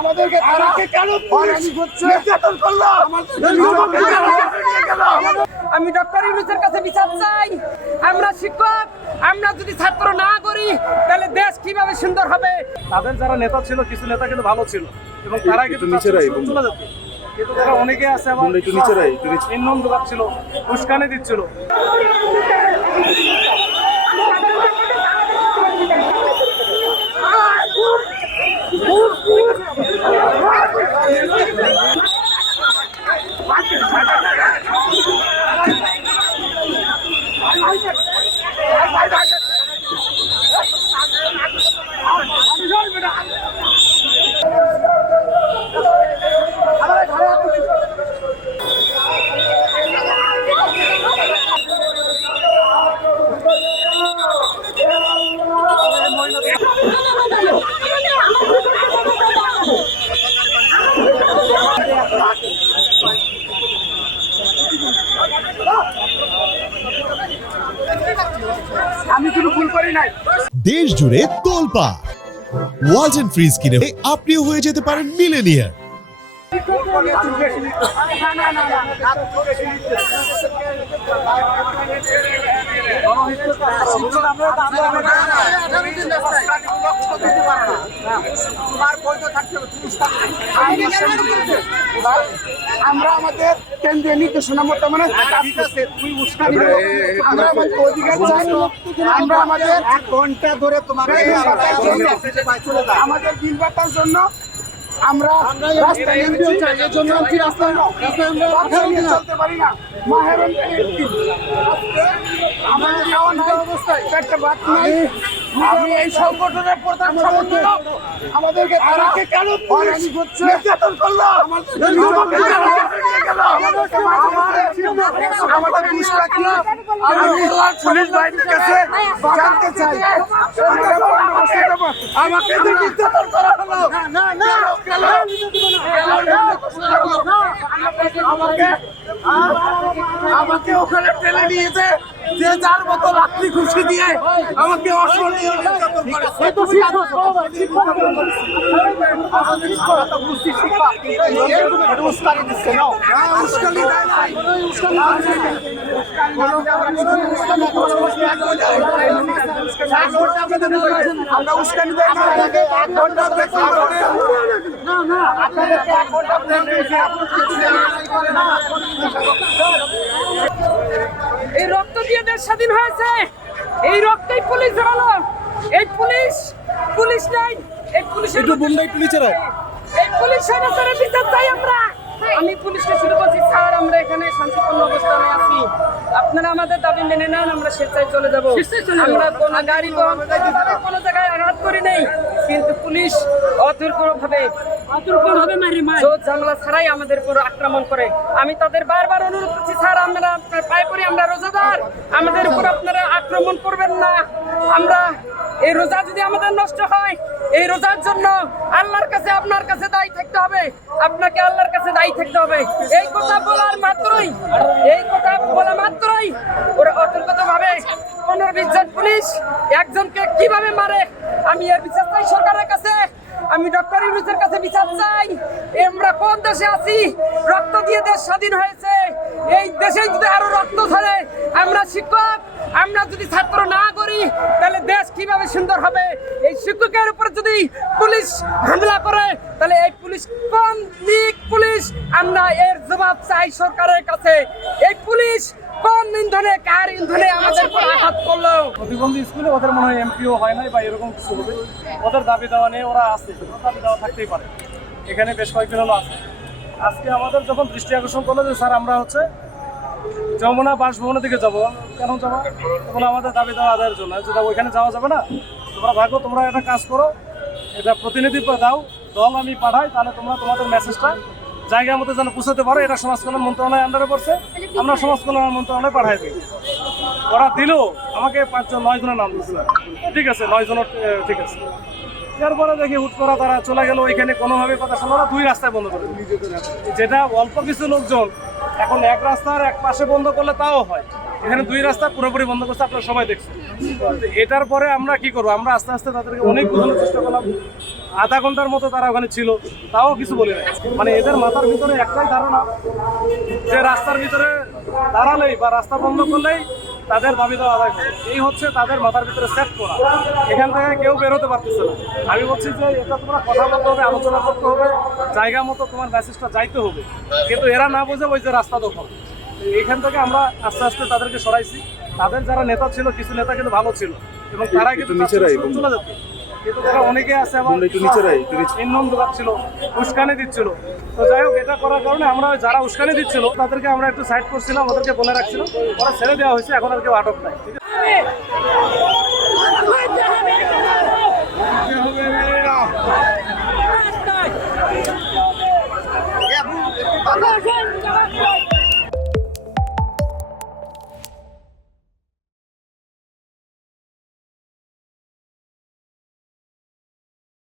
আমাদেরকে তারা কেন নির্যাতন করল। আমি ডক্টর ইউনুসের কাছে বিচার চাই। আমরা শিক্ষক আমরা যদি ছাত্র না করি তাহলে দেশ কীভাবে সুন্দর হবে? তাদের যারা নেতা ছিল কিছু নেতা কিন্তু ভালো ছিল। এবং তারা কিন্তু চলে যেত। কিন্তু তারা অনেকে আছে আবার একটু নিচে রাখ, একটু নিচে। যোগাচ্ছিল উস্কানি দিচ্ছিল। Thank you. আমি কোনো ভুল করি নাই। দেশ জুড়ে তোলপা ওয়ালটন ফ্রিজ কিনে আপনিও হয়ে যেতে পারেন মিলেনিয়ার আমরা আমাদের কেন্দ্রীয় নির্দেশনা মতো মানে আমরা আমাদের অধিকার চাই, আমরা আমাদের ঘণ্টা ধরে তোমার আমাদের বিল বাতার জন্য আমরা এই জন্য চলতে পারি না। মাহের আমাদের পেটে নাই। আমি এই সংগঠনের প্রধান সমন্বয়ক আমাদেরকে তারা কেন করছে নির্যাতন করল। আমাদের পুলিশটা কি আমি পুলিশ বাহিনীর কাছে জানতে চাই নির্যাতন করা হলো আমাকে আমাকে ওখানে ঠেলে নিয়েছে যে যার মতো রাত্রি খুশি দিয়ে আমাকে অসহনীয়। আমরা উস্কানি দেয় এই রক্ত দিয়ে দেশ স্বাধীন হয়েছে। এই রক্তই পুলিশ ধরালো এই পুলিশ পুলিশ নাই। এই পুলিশের একটু বোনটা একটু এই পুলিশ সদস্যের বিচার চাই আমরা। আমি পুলিশকে শুরু করছি স্যার আমরা এখানে শান্তিপূর্ণ অবস্থানে আছি। আপনারা আমাদের দাবি মেনে নেন আমরা স্বেচ্ছায় চলে যাব। আমরা কোনো গাড়ি কোনো জায়গায় আঘাত করি নেই। কিন্তু পুলিশ মারি মার জোর জামলা ছাড়াই আমাদের উপর আক্রমণ করে। আমি তাদের বারবার অনুরোধ করছি আমরা আপনার পায়ে আমরা রোজাদার। আমাদের উপর আপনারা আক্রমণ করবেন না। আমরা এই রোজা যদি আমাদের নষ্ট হয়, এই রোজার জন্য আল্লাহর কাছে, আপনার কাছে দায়ী থাকতে হবে। আপনাকে আল্লাহর কাছে দায়ী থাকতে হবে। এই কথা বলার মাত্রই, এই কথা বলা মাত্রই ওরা অতর্কিত ভাবে পনেরো পুলিশ একজনকে কীভাবে মারে? আমি এর বিচার চাই সরকারের কাছে আমি ডক্টর ইউনুসের কাছে বিচার চাই। আমরা কোন দেশে আছি? রক্ত দিয়ে দেশ স্বাধীন হয়েছে। এই দেশে যদি আরও রক্ত ধরে আমরা শিক্ষক, আমরা যদি ছাত্র না করি, তাহলে দেশ কীভাবে সুন্দর হবে? এই শিক্ষকের উপর যদি পুলিশ হামলা করে, তাহলে এই পুলিশ কোন দিক পুলিশ? আমরা এর জবাব চাই সরকারের কাছে। এই পুলিশ কোন ইন্ধনে, কার ইন্ধনে আমাদের উপর আঘাত করল? প্রতিবন্ধী স্কুলে ওদের মনে হয় এমপিও হয় নাই বা এরকম কিছু হবে। ওদের দাবি দেওয়া নিয়ে ওরা আছে। দাবি দেওয়া থাকতেই পারে। এখানে বেশ কয়েকদিন হলো আছে। আজকে আমাদের যখন দৃষ্টি আকর্ষণ করল যে, স্যার, আমরা হচ্ছে যমুনা বাসভবনের দিকে যাব। কেন যাব? তখন আমাদের দাবি দেওয়া আদায়ের জন্য যেটা ওইখানে যাওয়া যাবে না। তোমরা ভাগো তোমরা একটা কাজ করো। এটা প্রতিনিধি দাও। দল আমি পাঠাই, তাহলে তোমরা তোমাদের মেসেজটা জায়গা মতো যেন পৌঁছাতে পারো, এটা সমাজ কল্যাণ মন্ত্রণালয়ের আন্ডারে পড়ছে আমরা সমাজ কল্যাণ মন্ত্রণালয়ে পাঠাই দিই। ওরা দিল, আমাকে পাঁচজন, নয় জনের নাম দিয়েছিল ঠিক আছে, নয় জনের ঠিক আছে। এরপরে দেখি হুট করা তারা চলে গেল, ওইখানে কোনোভাবে কথা শোনা ওরা দুই রাস্তায় বন্ধ করে যেটা অল্প কিছু লোকজন, এখন এক রাস্তার এক পাশে বন্ধ করলে তাও হয়। এখানে দুই রাস্তা পুরোপুরি বন্ধ করছে, আপনারা সবাই দেখছেন। এটার পরে আমরা কি করব? আমরা আস্তে আস্তে তাদেরকে অনেক বোঝানোর চেষ্টা করলাম। আধা ঘণ্টার মতো তারা ওখানে ছিল, তাও কিছু বলি না মানে এদের মাথার ভিতরে একটাই ধারণা, যে রাস্তার ভিতরে দাঁড়ালেই বা রাস্তা বন্ধ করলেই তাদের দাবি দেওয়া আদায় করে এই হচ্ছে তাদের মাথার ভিতরে সেট করা। এখান থেকে কেউ বেরোতে পারতেছে না। আমি বলছি যে, এটা তোমরা কথা বলতে হবে, আলোচনা করতে হবে, জায়গা মতো তোমার মেসেজটা যাইতে হবে। কিন্তু এরা না বোঝে ওই যে রাস্তা দখল। এখান থেকে আমরা আস্তে আস্তে তাদেরকে সরাইছি। তাদের যারা নেতা ছিল কিছু নেতা কিন্তু ভালো ছিল। এবং তারা কিন্তু চলে যেত। কিন্তু তারা অনেকে আছে আবার ইন্ধন ছিল উস্কানি দিচ্ছিল। তো যাই হোক এটা করার কারণে আমরা যারা উস্কানি দিচ্ছিল তাদেরকে আমরা একটু সাইড করছিলাম ওদেরকে বলে রাখছিল ওরা ছেড়ে দেওয়া হয়েছে এখন আর কেউ আটক নাই। ঠিক আছে?